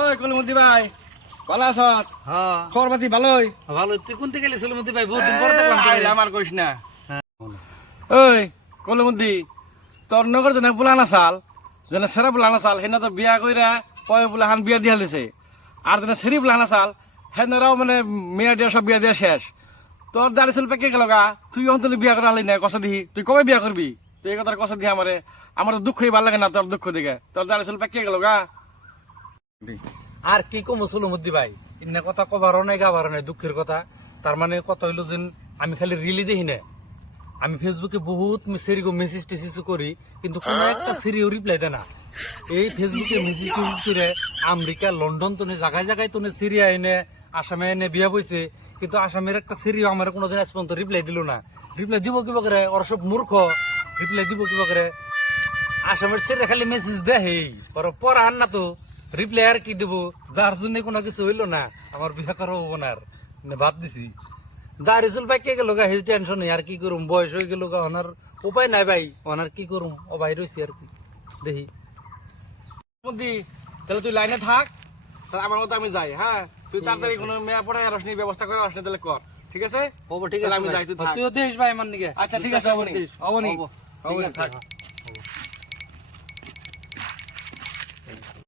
ওই কলিমুদ্দি ভাই ভালো আছ? হ্যাঁ খবর পাতি ভালোই? ভালো। তুই কোনতে গেলি সুলমতি ভাই? বহুত দিন পরে দেখলাম তোকে। আমার কইস না। ওই কলিমুদ্দি তোর নগর যেন পুলানা চাল যেন সেরা পুলানা চাল সেনা তো বিয়া কইরা কয় বলে হান বিয়া দিয়া দিছে, আর যেন সেরি পুলানা চাল সেনারাও মানে মেয়া দিয়া সব বিয়া দিয়া শেষ। তোর দাঁড়ি চুল পেকে গেল গা, তুই অন্তত বিয়া করা হলি না কষা দিহি, তুই কবে বিয়া করবি? তুই এই কথার কষা দিহি আমারে, আমার তো দুঃখই ভালো লাগে না তোর দুঃখ দিকে। তোর দাঁড়ি চুল পেকে গেল গা। আর কি কম সুলমতি ভাই, ইন্না কথা কবারও নাই গাবারও নাই, দুঃখের কথা। তার মানে কথা হইলো যে আমি খালি রিলি দেখি না, আমি ফেসবুকে বহুত সেরিগো মেসেজ টেসেজ করি, কিন্তু কোনো একটা সেরিও রিপ্লাই দেয় না। এই ফেসবুকে মেসেজ টেসেজ করে আমেরিকা লন্ডন তো জায়গায় জায়গায় তো সিরিয়া এনে আসামে এনে বিয়া বইছে, কিন্তু আসামের একটা সিরিও আমার কোনোদিন আজ পর্যন্ত রিপ্লাই দিল না। রিপ্লাই দিব কিবা করে? ওরা সব মূর্খ, রিপ্লাই দিব কিবা করে? আসামের সিরিয়া খালি মেসেজ দেয়, ওরা পড়ান না তো রিপ্লাই আর কি দেবো? যার জন্য কোনো কিছু হইলো না, আমার বিয়া করা হবো না। আর ভাব দিছি দাড়ি চুল পাইকে গেল গা, হিজ টেনশন নেই। আর কি করুম, বয়স হয়ে গেল গা, ওনার উপায় নাই ভাই। ওনার কি করুম, ও ভাই রয়েছি আর কি দেখি। বন্ধি তাহলে তুই লাইনে থাক, তাহলে আমার মতো আমি যাই। হ্যাঁ, তুই তাড়াতাড়ি কোনো মেয়া পড়ায় রসনি ব্যবস্থা করে রসনি তাহলে কর, ঠিক আছে? ঠিক আছে, আমি যাই, তুই থাক। তুইও দেশ ভাই আমার নিকে। আচ্ছা ঠিক আছে, অবনি অবনি ঠিক আছে।